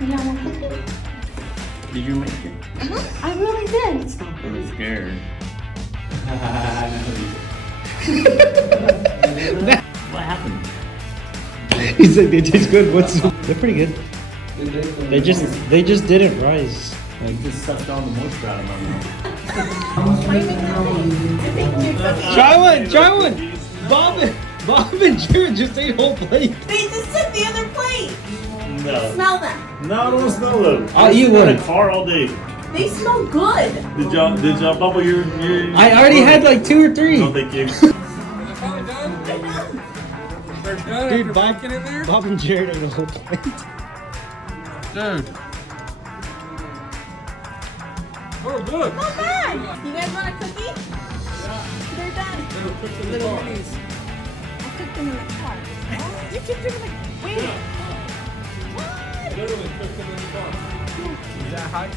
Yeah, one cookie. Did you make it? I really did. It's not I good. was scared. What happened? He's like, they taste good. They're pretty good. They just didn't rise. Like just sucked all the moisture out of my mouth. Try one. Bob and Jared just ate whole plate. They just took the other plate. No. Smell them. No, I don't smell them. I'll eat I've been one. in a car all day. They smell good. Did y'all bubble your I already had like 2 or 3. No, thank you. Dude, Bob and Jared ate a whole plate. Dude. Oh, good. Not bad. You guys want a cookie? They're done. Little minis. I cooked them in the car. You cooked them in the... Wait. What? Literally cooked them in the car. Is that high?